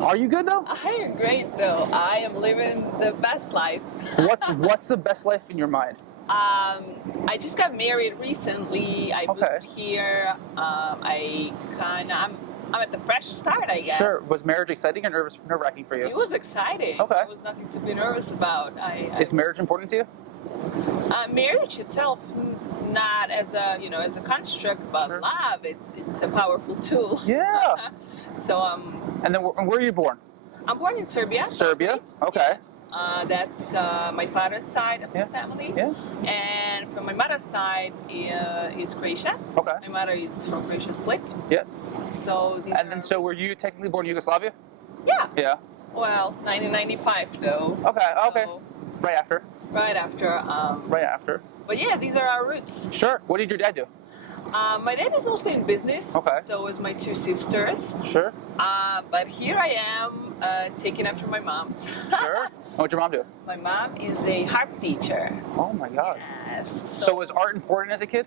Are you good though? I am great though. I am living the best life. What's the best life in your mind? I just got married recently. I moved here. I'm at the fresh start, I guess. Sure. Was marriage exciting or nerve-wracking for you? It was exciting. Okay. There was nothing to be nervous about. Is marriage important to you? Marriage itself, not as a as a construct, but Sure. love. It's a powerful tool. Yeah. So And then where are you born? I'm born in Serbia. Serbia. Okay. Yes. That's my father's side of the family. Yeah. And from my mother's side, it's Croatia. Okay. My mother is from Croatia Split. Yeah. So so were you technically born in Yugoslavia? Yeah. Yeah. Well, 1995 though. Okay. So Okay. Right after. Right after. Right after. But yeah, these are our roots. Sure. What did your dad do? My dad is mostly in business. Okay. So is my two sisters. Sure. But here I am, taking after my mom's. Sure. And what'd your mom do? My mom is a harp teacher. Oh my God. Yes. So was art important as a kid?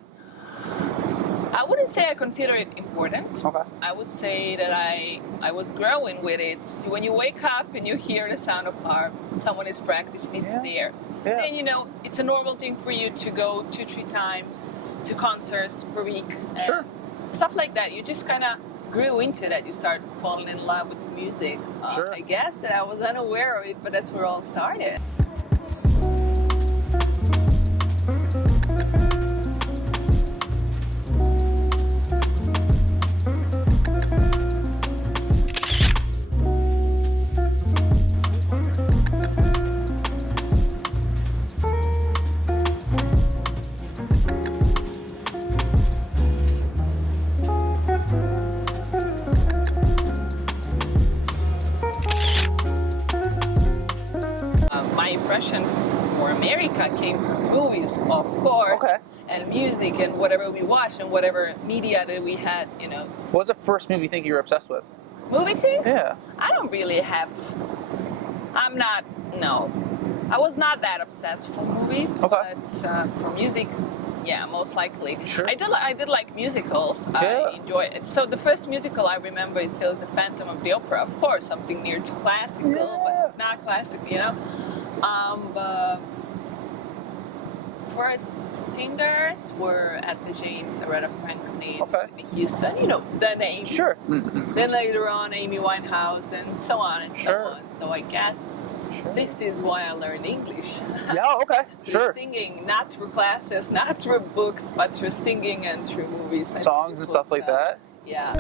I wouldn't say I consider it important. Okay. I would say that I was growing with it. When you wake up and you hear the sound of harp, someone is practicing, it's there. Yeah. Then, it's a normal thing for you to go 2-3 times to concerts per week. And Sure. stuff like that. You just kind of grew into that. You start falling in love with music. Sure. I guess that I was unaware of it, but that's where it all started. My impression for America came from movies, of course, and music and whatever we watched and whatever media that we had, What was the first movie you think you were obsessed with? Movie thing? Yeah. I don't really have. I was not that obsessed for movies, but for music, yeah, most likely. Sure. I did like musicals. Yeah. I enjoy it. So the first musical I remember is still The Phantom of the Opera. Of course, something near to classical, but it's not classical, But first singers were Etta James, Aretha Franklin, Whitney Houston, the names. Sure. Then later on, Amy Winehouse, and so on and so on. So I guess this is why I learned English. Yeah, okay, Through singing, not through classes, not through books, but through singing and through movies. Songs and stuff like that? Yeah.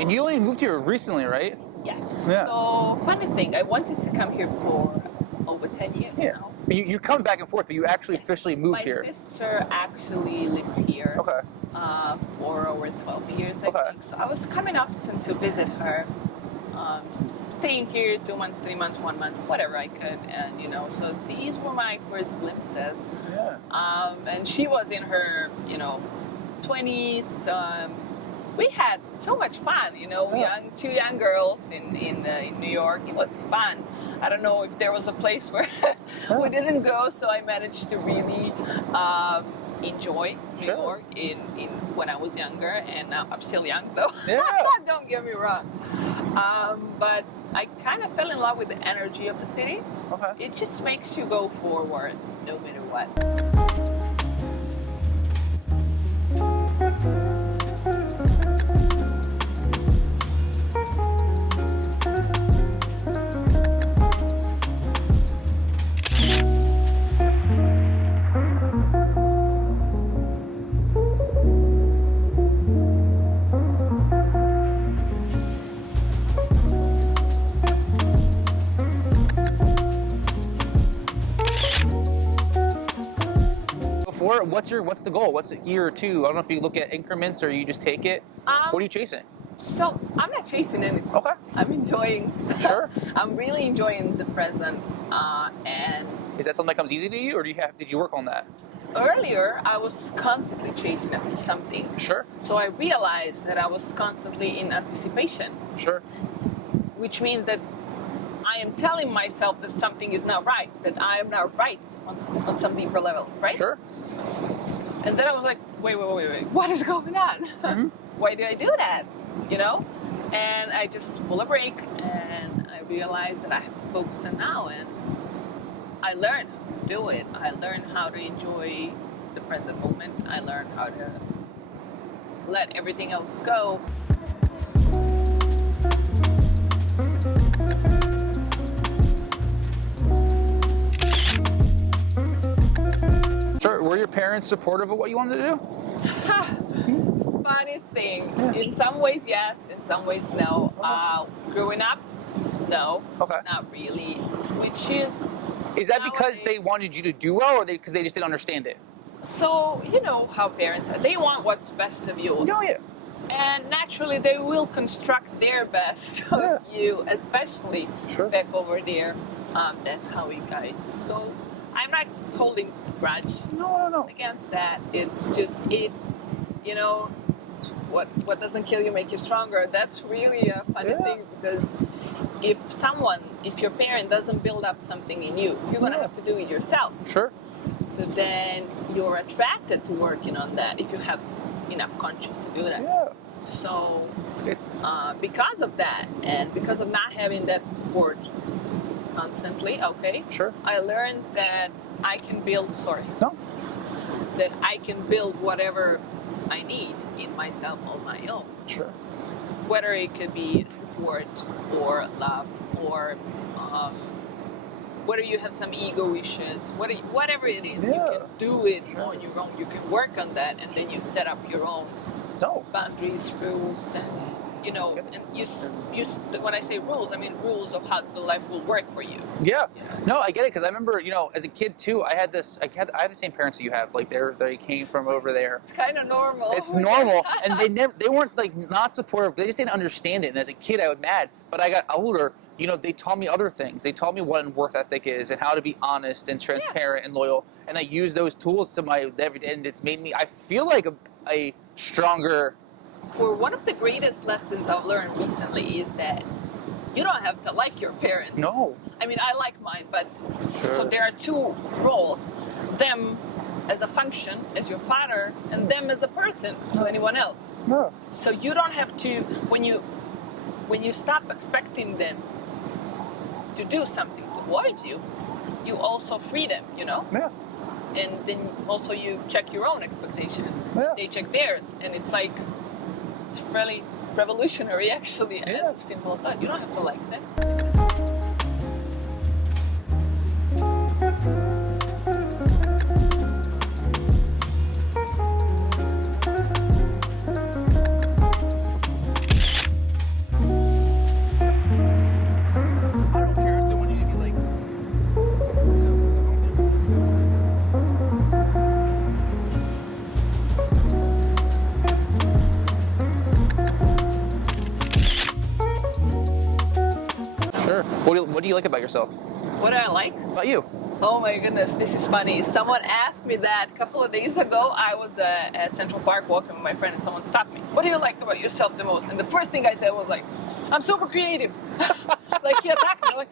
And you only moved here recently, right? Yes. Yeah. So, funny thing, I wanted to come here for over 10 years now. But you come back and forth, but you actually officially moved here. My sister actually lives here for over 12 years, I think. So I was coming often to visit her, staying here 2 months, 3 months, 1 month, whatever I could. And, so these were my first glimpses. Yeah. And she was in her, 20s. We had so much fun, two young girls in New York. It was fun. I don't know if there was a place where we didn't go, so I managed to really enjoy New York in when I was younger, and now I'm still young though. Yeah. Don't get me wrong. But I kind of fell in love with the energy of the city. Okay. It just makes you go forward no matter what. What's the goal? What's the year or two? I don't know if you look at increments or you just take it. What are you chasing? So I'm not chasing anything. Okay. I'm enjoying. Sure. I'm really enjoying the present. And Is that something that comes easy to you, or did you work on that? earlier, I was constantly chasing after something. Sure. So I realized that I was constantly in anticipation, Sure. which means that I am telling myself that something is not right, that I am not right on some deeper level, right? Sure. And then I was like, wait, what is going on? Mhm. Why do I do that? You know? And I just pull a break and I realized that I have to focus on now, and I learned how to do it. I learned how to enjoy the present moment. I learned how to let everything else go. Sure. Were your parents supportive of what you wanted to do? Funny thing. Yeah. In some ways, yes. In some ways, no. Growing up, no. Okay. Not really. Which is that because nowadays- they wanted you to do well, or because they just didn't understand it? So, you know how parents are. They want what's best of you. No, yeah. And naturally, they will construct their best of Yeah. you, especially Sure. back over there. That's how it goes. So, I'm not holding grudge No. against that. It's just you know, what doesn't kill you make you stronger. That's really a funny Yeah. thing, because if your parent doesn't build up something in you, you're gonna Yeah. have to do it yourself. Sure. So then you're attracted to working on that if you have enough conscience to do that. Yeah. So It's because of that, and because of not having that support constantly, okay, sure. I learned that I can build. No. That I can build whatever I need in myself on my own. Sure. Whether it could be support or love, or whether you have some ego issues, whatever it is, you Yeah. can do it Sure. on your own. You can work on that, and then you set up your own No. boundaries, rules, and and when I say rules, I mean rules of how the life will work for you. Yeah. No, I get it, because I remember, as a kid too, I have the same parents that you have. Like they came from over there. It's kind of normal. It's normal, and they weren't like not supportive. They just didn't understand it. And as a kid, I was mad. But I got older. They taught me other things. They taught me what work ethic is and how to be honest and transparent and loyal. And I use those tools to my everyday, and it's made me. I feel like a stronger. For one of the greatest lessons I've learned recently is that you don't have to like your parents. No. I mean, I like mine, but Sure. so there are two roles: them as a function, as your father, and them as a person to anyone else. No. So you don't have to, when you stop expecting them to do something towards you, you also free them, Yeah. and then also you check your own expectation. Yeah. They check theirs, and it's really revolutionary, actually, Yeah. as a simple thought. You don't have to like them. I don't care if they want you to be like. Sure. What do you like about yourself? What do I like? About you? Oh my goodness, this is funny. Someone asked me that a couple of days ago. I was at Central Park walking with my friend, and someone stopped me. What do you like about yourself the most? And the first thing I said was like, I'm super creative. Like, he attacked me. Like,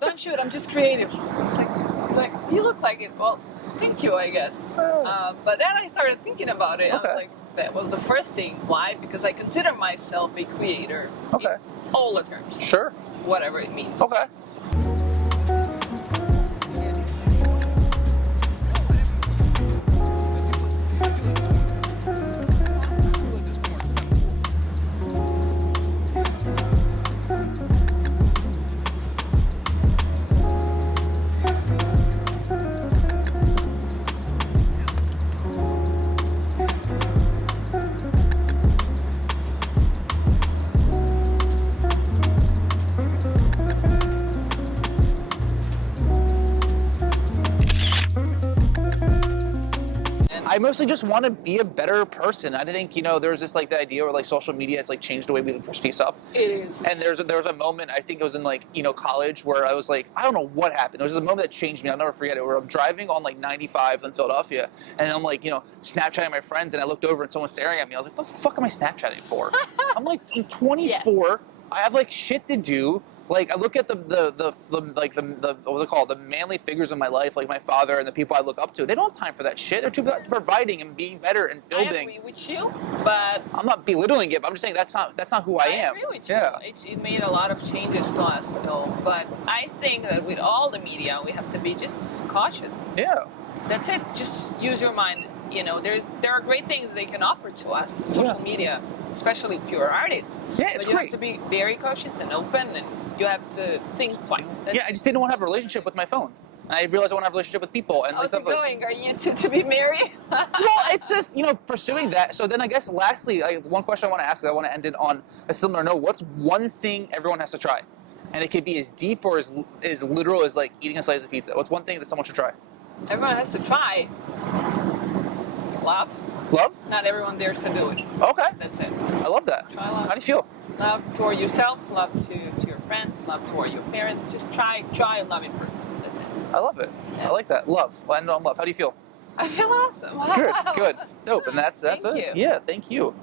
don't shoot, I'm just creative. It's like, you look like it. Well, thank you, I guess. But then I started thinking about it. Okay. I was like, that was the first thing. Why? Because I consider myself a creator. Okay. In all the terms. Sure. Whatever it means. Okay. mostly just want to be a better person. I think, there's this like the idea where like social media has like changed the way we perceive stuff. It is. And there was a moment, I think it was in like, college, where I was like, I don't know what happened. There was a moment that changed me. I'll never forget it, where I'm driving on like 95 in Philadelphia, and I'm like, Snapchatting my friends, and I looked over and someone's staring at me. I was like, what the fuck am I Snapchatting for? I'm like, I'm 24. Yes. I have like shit to do. Like, I look at the what's it called, the manly figures in my life, like my father and the people I look up to. They don't have time for that shit. They're too busy providing and being better and building. I agree with you, but I'm not belittling it. But I'm just saying that's not who I am. I agree with you. Yeah. It made a lot of changes to us, though. But I think that with all the media, we have to be just cautious. Yeah. That's it. Just use your mind. There are great things they can offer to us in social media, especially if you're artists. Yeah, it's but you great. have to be very cautious and open, and you have to think twice. I just didn't want to have a relationship with my phone. And I realized I want to have a relationship with people. And how's it going? Are you to be married? Well, it's just, pursuing that. So then I guess lastly, one question I want to ask is I want to end it on a similar note. What's one thing everyone has to try? And it could be as deep or as literal as like eating a slice of pizza. What's one thing that someone should try? Everyone has to try. Love. Love? Not everyone dares to do it. Okay. That's it. I love that. Try love. How do you feel? Love toward yourself, love to your friends, love toward your parents. Just try and love in person. That's it. I love it. Yeah. I like that. Love. Well, I know I'm love. How do you feel? I feel awesome. Good. Dope. And that's Thank it. you. Yeah, thank you.